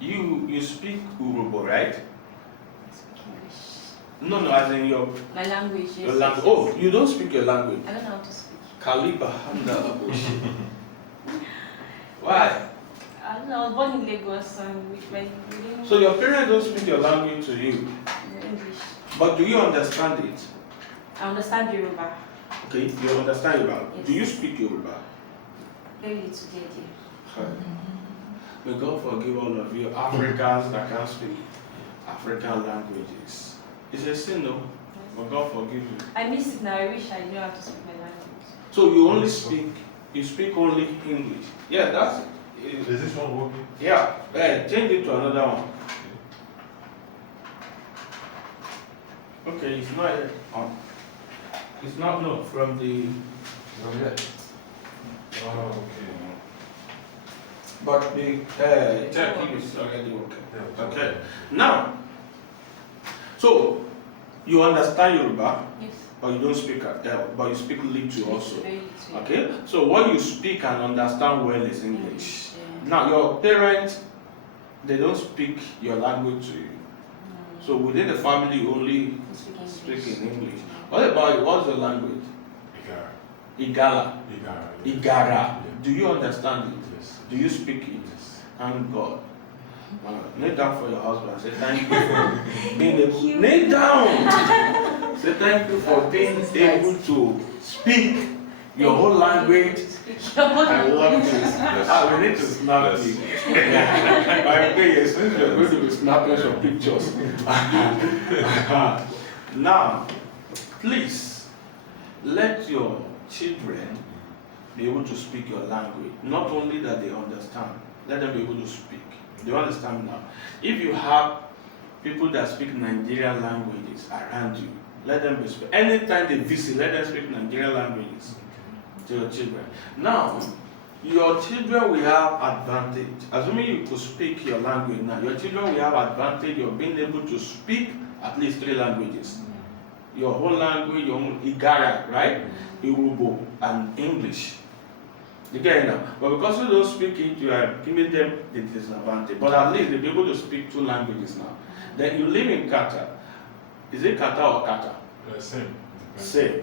You speak Urobo, right? I speak English. No, as in your My language, yes. your language. Oh, you don't speak your language. I don't know how to speak. Kaliba Handa Abushi. Why? I don't know, I was born in Lagos and with my reading So your parents don't speak your language to you, English. but do you understand it? I understand Yoruba. Okay, you understand Yoruba. Yes. Do you speak Yoruba? Very little, dear. May God forgive all of you Africans that can't speak African languages. It's a sin, no? May God forgive you. I miss it now. I wish I knew how to speak my language. So you speak only English. Yeah, that's it. Is this one working? Yeah, change it to another one. Okay, it's not yet on. It's not, no, from the. Not yet. Oh, okay. But the check is already working. Yeah, Okay. Now, so you understand Yoruba, Yes. but you don't speak, but you speak little also. Very little. Okay. So what you speak and understand well is English. Yeah. Now your parents, they don't speak your language to you. No. So within the family, you only I speak English. speak in English. What about you? What's the language? Igara. Igala. Igara. Yes. Igara. Yeah. Do you understand it? Yes. Do you speak it? Yes. Thank God. Kneel down for your husband. Say thank you for being able. you. Kneel down. Say thank you for being able to speak your whole language. I love this. Ah, we need to snap Yes. it. Okay, since we're going to be snapping some pictures. Now, please let your children be able to speak your language. Not only that they understand, let them be able to speak. Do you understand now? If you have people that speak Nigerian languages around you, let them be speak. Anytime they visit, let them speak Nigerian languages to your children. Now, your children will have advantage. Assuming you could speak your language now, your children will have advantage of being able to speak at least 3 languages. Your whole language, your own Igara, right? Yoruba and English. You get it now? But because you don't speak it, you are giving them the disadvantage. But at least they'll be able to speak 2 languages now. Then you live in Qatar. Is it Qatar or Qatar? Same. Same.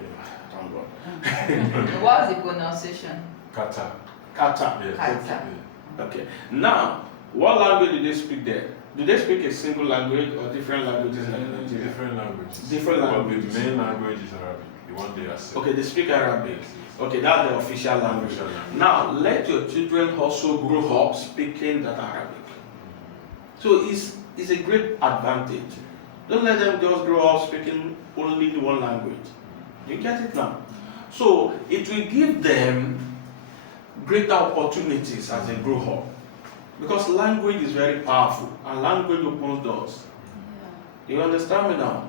Thank God. What's the pronunciation? Kata. Qatar. Yes. Kata. Okay. Now, what language do they speak there? Do they speak a single language or different languages like Nigeria? Different languages. Different But languages. the main language is Arabic. The one they accept. Okay, they speak Arabic. Okay, that's the official language. Official language. Now, let your children also grow up speaking that Arabic. So it's a great advantage. Don't let them just grow up speaking only the one language. You get it now? So it will give them greater opportunities as they grow up. Because language is very powerful and language opens doors. You understand me now?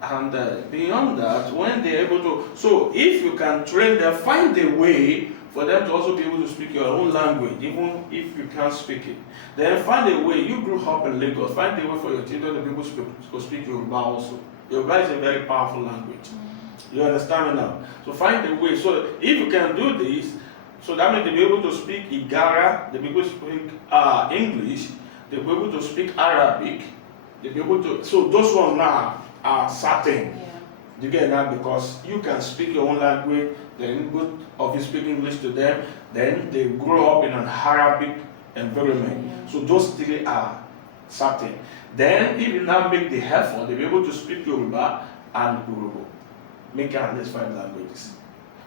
And beyond that, when they're able to, so if you can train them, find a way for them to also be able to speak your own language, even if you can't speak it. Then find a way, you grew up in Lagos, find a way for your children to be able to speak Yoruba also. Yoruba is a very powerful language. You understand me now? So find a way. So if you can do this, so that means they'll be able to speak Igara, they'll be able to speak English, they'll be able to speak Arabic, they'll be able to, so those ones now are certain. Yeah. You get that? Because you can speak your own language, then both of you speak English to them, then they grow up in an Arabic environment. Yeah. So those 3 are certain. Then if you now make the effort, they'll be able to speak Yoruba and Yoruba. Make at least 5 languages.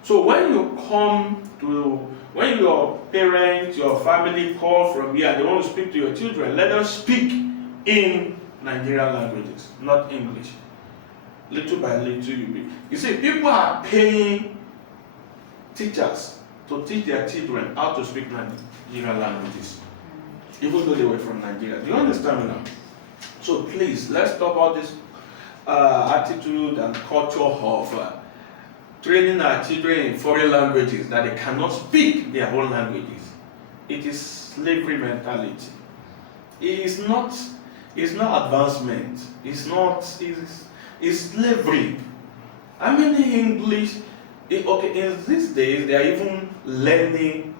So when you come to, when your parents, your family call from here, they want to speak to your children, let them speak in Nigerian languages, not English. Little by little you see, people are paying teachers to teach their children how to speak Nigerian languages, even though they were from Nigeria. Do you understand me now? So please, let's stop all this attitude and culture of training our children in foreign languages that they cannot speak their own languages. It is slavery mentality. It's not advancement. It's slavery. I mean, English, okay, in these days, they are even learning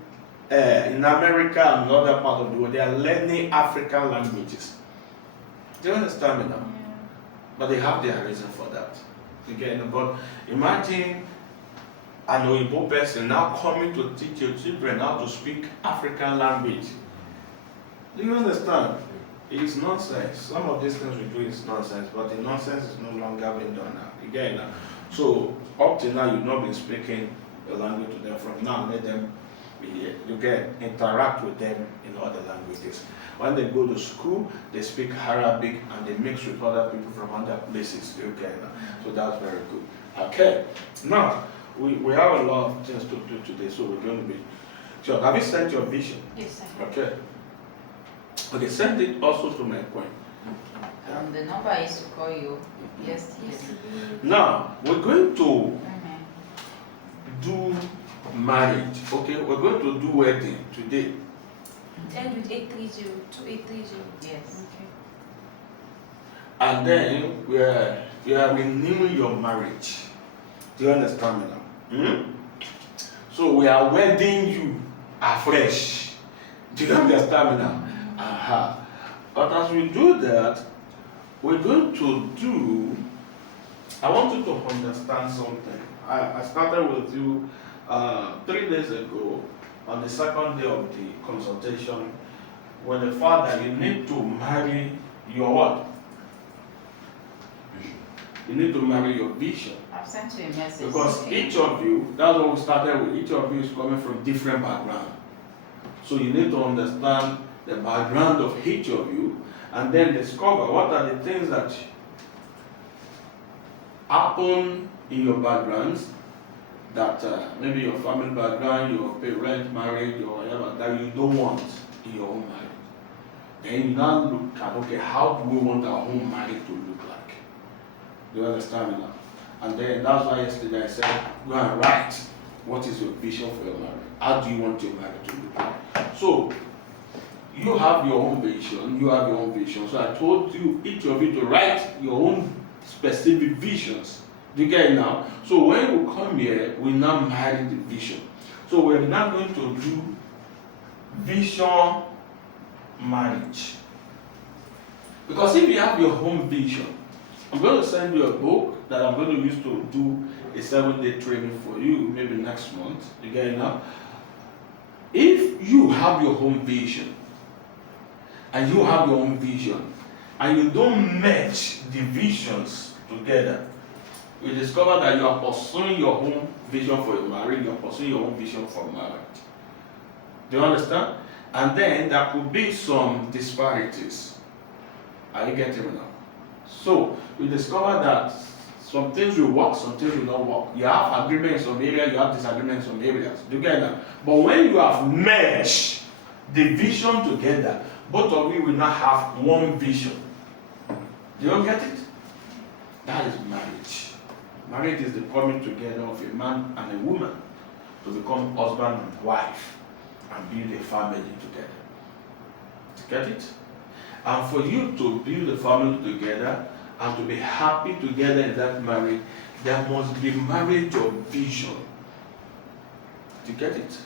in America and other part of the world, they are learning African languages. Do you understand me now? Yeah. But they have their reason for that. Again, but imagine an Oyibo person now coming to teach your children how to speak African language. Do you understand? It's nonsense. Some of these things we do is nonsense, but the nonsense is no longer being done now. Again, now. So up to now, you've not been speaking the language to them. From now, let them you get interact with them in other languages. When they go to school, they speak Arabic and they mix with other people from other places. Okay, so that's very good. Okay, now we have a lot of things to do today, so we're going to be. So have you sent your vision? Yes, sir. Okay. Okay, send it also to my point. The number is to call you yesterday. Now we're going to Amen. do marriage. Okay, we're going to do wedding today. End with 830, 2830. Yes. Okay. And then we are renewing your marriage. Do you understand me now? Hmm? So we are wedding you afresh. Do you understand me now? Aha. But as we do that, we're going to do. I want you to understand something. I started with you 3 days ago on the second day of the consultation. When the father, you need to marry your what? Vision. You need to marry your vision. I've sent you a message. Because each of you, that's what we started with, each of you is coming from different background. So you need to understand the background of each of you and then discover what are the things that happen in your backgrounds that maybe your family background, your parent marriage or whatever, that you don't want in your own marriage. Then you now look at, okay, how do we want our own marriage to look like? Do you understand me now? And then that's why yesterday I said, go and write what is your vision for your marriage. How do you want your marriage to look like? So, you have your own vision, you have your own vision. So I told you, each of you to write your own specific visions. Do you get it now? So when we come here, we now marry the vision. So we're now going to do vision marriage. Because if you have your own vision, I'm going to send you a book that I'm going to use to do a 7-day training for you, maybe next month. You get it now? If you have your own vision, and you have your own vision, and you don't match the visions together, you discover that you are pursuing your own vision for your marriage, you are pursuing your own vision for marriage. Do you understand? And then there could be some disparities. Are you getting me now? So you discover that some things will work, some things will not work. You have agreement in some areas, you have disagreement in some areas. Do you get that? But when you have merged the vision together, both of you will now have one vision. Do you get it? That is marriage. Marriage is the coming together of a man and a woman to become husband and wife and build a family together. Get it? And for you to build a family together and to be happy together in that marriage, there must be marriage of vision. Do you get it?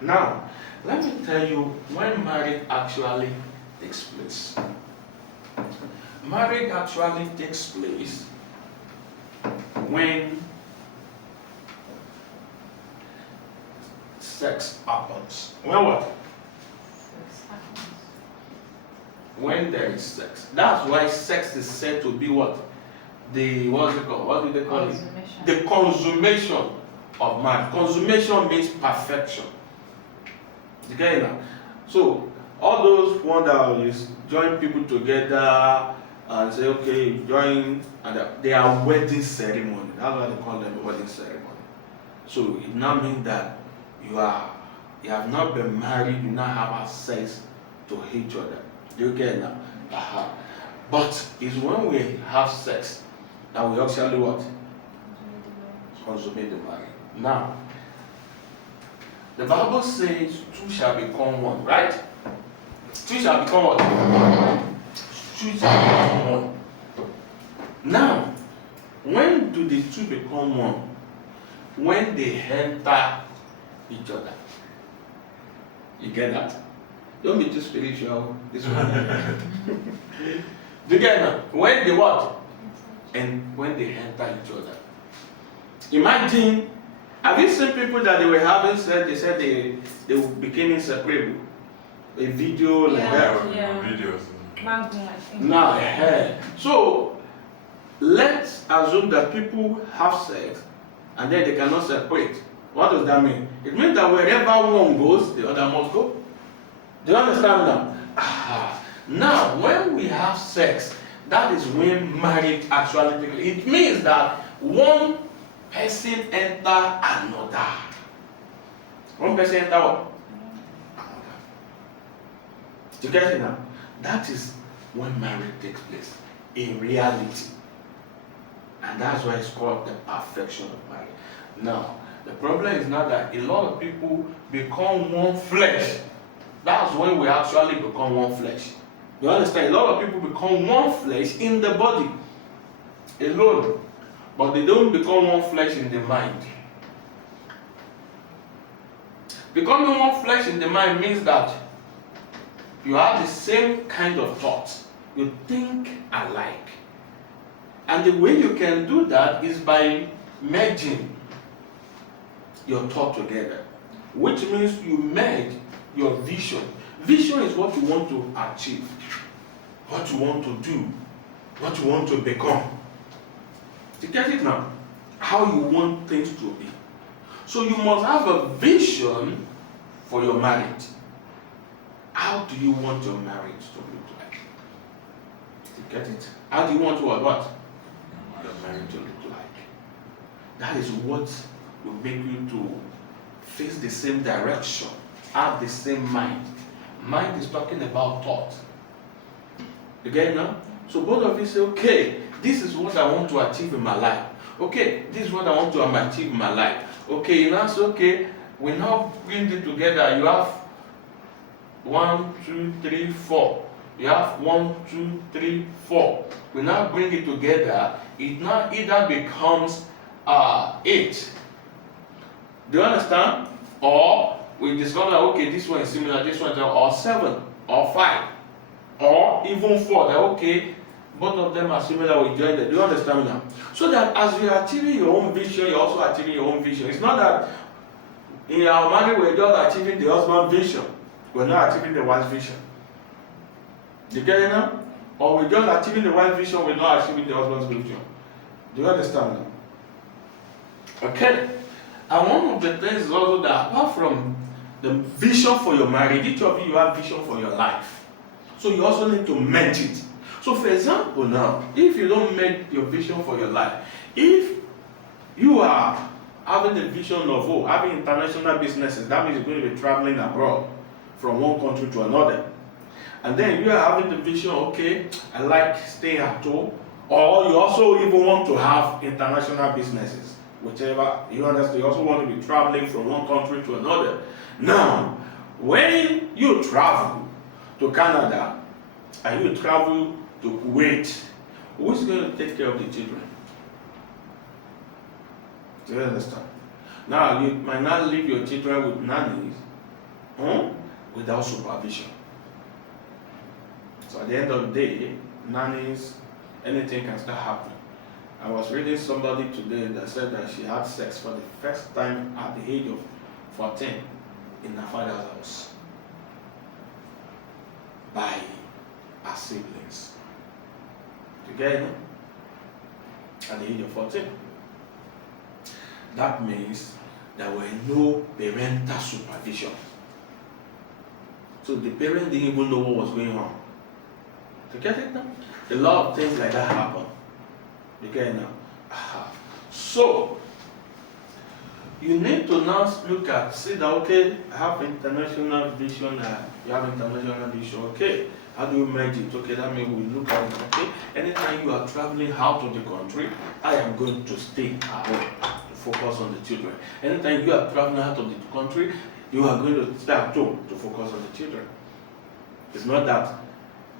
Now, let me tell you when marriage actually takes place. Marriage actually takes place when sex happens. When what? When there is sex. That's why sex is said to be what? What's it called? What do they call it? The consummation of marriage. Consummation means perfection. You get it now? So, all those one that is join people together and say, okay, join, and they are wedding ceremony. That's why they call them a wedding ceremony. So, it now means that you have not been married, you now have sex to each other. Do you get it now? But it's when we have sex that we actually what? Consummate the marriage. Now, the Bible says two shall become one, right? Two shall become what? Two shall become one. Now, when do the two become one? When they enter each other. You get that? Don't be too spiritual. This one. Do you get that? When they what? And when they enter each other. Imagine, have you seen people that they were having sex, they said they became inseparable? A video like that. Yeah. Videos. Magnum, I think. Now, so let's assume that people have sex and then they cannot separate. What does that mean? It means that wherever one goes, the other must go. Do you understand now? Now, when we have sex, that is when marriage actually takes. It means that one person enter another. One person enter what? Another. Do you get it now? That is when marriage takes place in reality. And that's why it's called the perfection of marriage. Now, the problem is not that a lot of people become one flesh. That's when we actually become one flesh. You understand? A lot of people become one flesh in the body alone, but they don't become one flesh in the mind. Becoming one flesh in the mind means that you have the same kind of thoughts. You think alike. And the way you can do that is by merging your thought together, which means you merge your vision. Vision is what you want to achieve, what you want to do, what you want to become. You get it now? How you want things to be. So you must have a vision for your marriage. How do you want your marriage to look like? You get it? How do you want what? Your marriage to look like. That is what will make you to face the same direction, have the same mind. Mind is talking about thought. You get it now? So both of you say, okay, this is what I want to achieve in my life. Okay, this is what I want to achieve in my life. Okay, you now say, okay, we now bring it together. You have 1, 2, 3, 4. You have 1, 2, 3, 4. We now bring it together. It now either becomes 8. Do you understand? Or we discover that, okay, this one is similar, this one is, or 7, or 5, or even 4. That, okay, both of them are similar, we join them. Do you understand now? So that as you are achieving your own vision, you're also achieving your own vision. It's not that in our marriage we're just achieving the husband's vision. We're not achieving the wife's vision. Do you get it now? Or we're just achieving the wife's vision, we're not achieving the husband's vision. Do you understand now? Okay. And one of the things is also that apart from the vision for your marriage, each of you have vision for your life. So you also need to merge it. So for example now, if you don't make your vision for your life, if you are having a vision of having international businesses, that means you're going to be traveling abroad from one country to another. And then you are having the vision, okay, I like staying at home, or you also even want to have international businesses, whichever, you understand, you also want to be traveling from one country to another. Now, when you travel to Canada, and you travel to Kuwait, who's going to take care of the children? Do you understand? Now, you might not leave your children with nannies without supervision. So at the end of the day, nannies, anything can start happening. I was reading somebody today that said that she had sex for the first time at the age of 14 in her father's house by her siblings. You get it? At the age of 14. That means there were no parental supervision. So the parents didn't even know what was going on. You get it now? A lot of things like that happen. You get it now? So, you need to now look at, see that, okay, I have international vision, you have international vision, okay, how do you merge it? Okay, that means we look at it, okay, anytime you are traveling out of the country, I am going to stay at home to focus on the children. Anytime you are traveling out of the country, you are going to stay at home to focus on the children. It's not that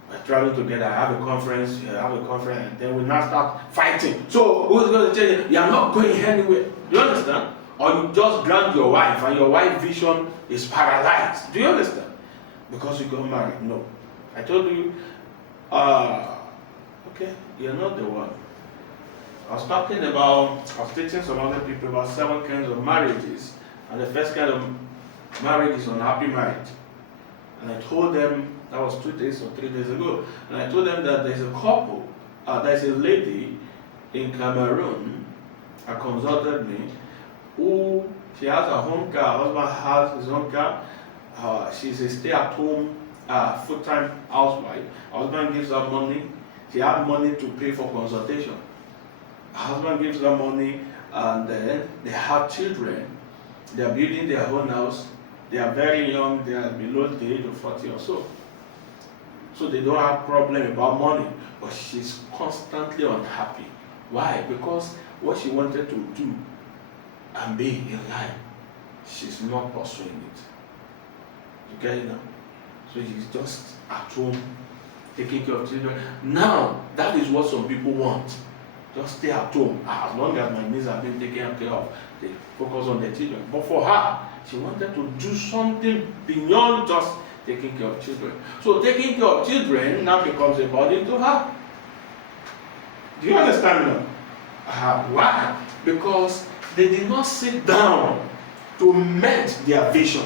we're traveling together, I have a conference, and then we now start fighting. So, who's going to tell you, you are not going anywhere? You understand? or you just grant your wife and your wife's vision is paralyzed. Do you understand? Because you got married. No. I told you, okay, you're not the one. I was teaching some other people about 7 kinds of marriages. And the first kind of marriage is unhappy marriage. And I told them, that was 2 days or 3 days ago, and I told them that there's a couple, there's a lady in Cameroon, I consulted me, who, she has a home car, her husband has his own car, she's a stay-at-home, full-time housewife, her husband gives her money, she has money to pay for consultation. Her husband gives her money, and then they have children, they are building their own house, they are very young, they are below the age of 40 or so. So they don't have problem about money, but she's constantly unhappy. Why? Because what she wanted to do and be in life, she's not pursuing it. You get it now? So she's just at home, taking care of children. Now, that is what some people want. Just stay at home. As long as my needs have been taken care of, they focus on their children. But for her, she wanted to do something beyond just taking care of children. So taking care of children now becomes a burden to her. Do you understand now? Why? Because they did not sit down to match their vision.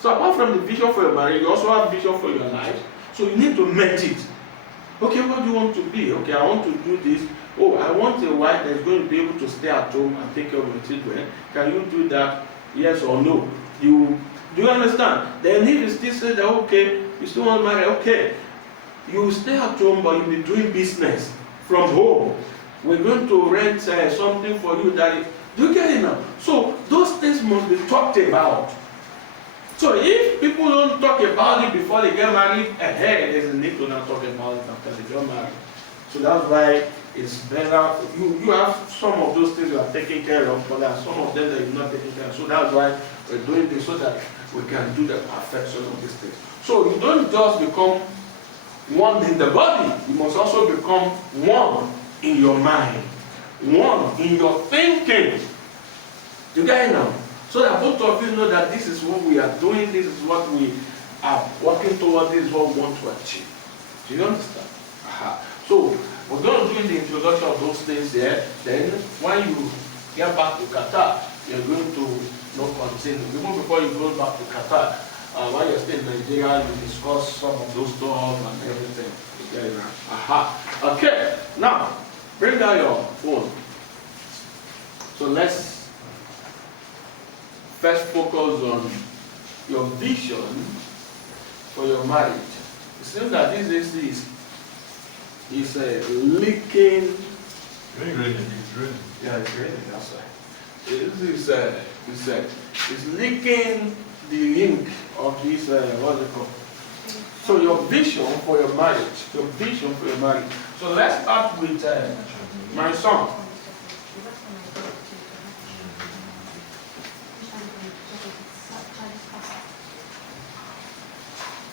So apart from the vision for your marriage, you also have vision for your life. So you need to match it. Okay, what do you want to be? Okay, I want to do this. Oh, I want a wife that's going to be able to stay at home and take care of my children. Can you do that? Yes or no? Do you understand? Then if you still say that, okay, you still want to marry, okay, you stay at home, but you'll be doing business from home. We're going to rent something for you that, do you get it now? So those things must be talked about. So if people don't talk about it before they get married, there's a need to not talk about it after they get married. So that's why it's better. You have some of those things you are taking care of, but there are some of them that you're not taking care of. So that's why we're doing this, so that we can do the perfection of these things. So you don't just become one in the body, you must also become one in your mind, one in your thinking. You get it now? So that both of you know that this is what we are doing, this is what we are working toward, this is what we want to achieve. Do you understand? So we're going to do the introduction of those things there. Then when you get back to Qatar, you're going to continue. Even before you go back to Qatar, while you're still in Nigeria, you discuss some of those stuff and everything. Okay, now. Okay, now bring down your phone. So let's first focus on your vision for your marriage. It seems that this is leaking. It's raining. Yeah, it's raining outside. It's leaking the ink of this, what's it called? So your vision for your marriage, So let's start with my son.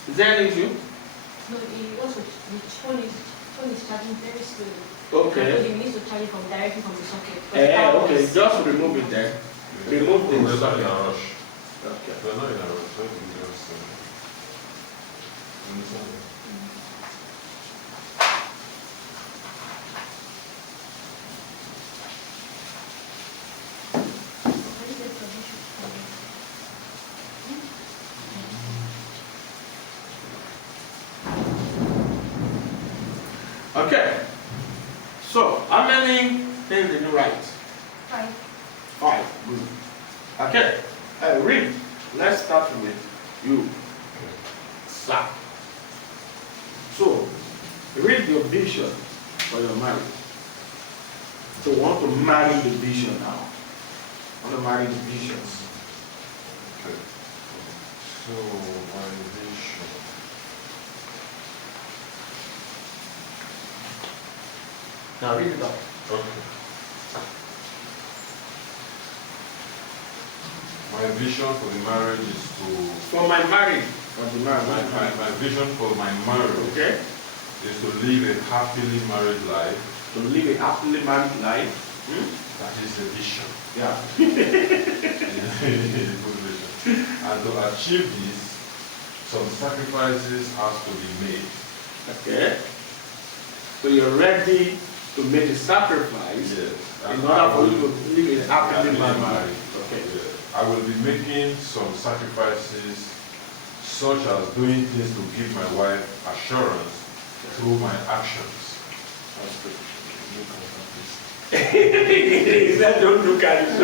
Is there an issue? No, it also, the phone is charging very slowly. Okay. You need to charge it directly from the socket. Okay, just remove it there. Remove We're this. not in a rush. Okay. We're not in a rush. So we can just understand. Okay. So, how many things did you write? 5. 5. Good. Okay. Read. Let's start with you, sir. So, read your vision for your marriage. So, you want to marry the vision now. You want to marry the visions. Okay. So, my vision. Now read it out. Okay. My vision for the marriage is to. For my marriage. For the marriage. My vision for my marriage Okay. is to live a happily married life To live a happily married life. That is the vision. Yeah. And to achieve this, some sacrifices has to be made. Okay. So you're ready to make a sacrifice Yes. in order for you to live a happily married life. married. Okay. I will be making some sacrifices such as doing things to give my wife assurance through my actions. That's good. He said, don't look at it.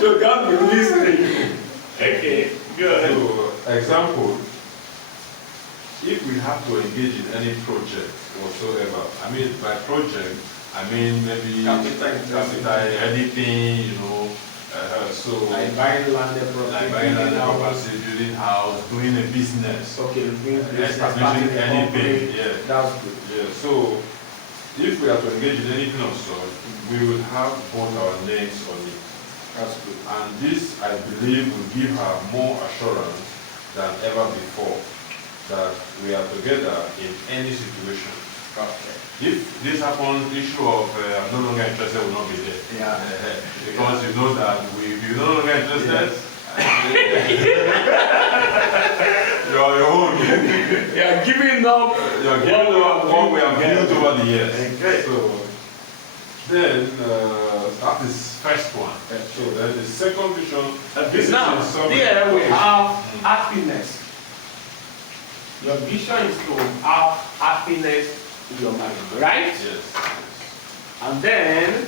So God will listen to you. Okay, good. So, example, if we have to engage in any project whatsoever, I mean by project, I mean maybe capital, anything, so Like buying landed property, like buying building a house. property, building house, doing a business, Okay, doing business, establishing starting a anything, company. yeah. That's good. Yeah, so if we are to engage in anything of sort, we will have both our names on it. That's good. And this, I believe, will give her more assurance than ever before that we are together in any situation. Okay. If this happens, issue of I'm no longer interested will not be there. Yeah. Because you know that if you're no longer interested, you're on your own. Yeah, giving up. You're giving up what we have built over the years. Okay. So then that is first one. So then the second vision. This Now, is in here we summary. have happiness. Your vision is to have happiness in your marriage, right? Yes. And then,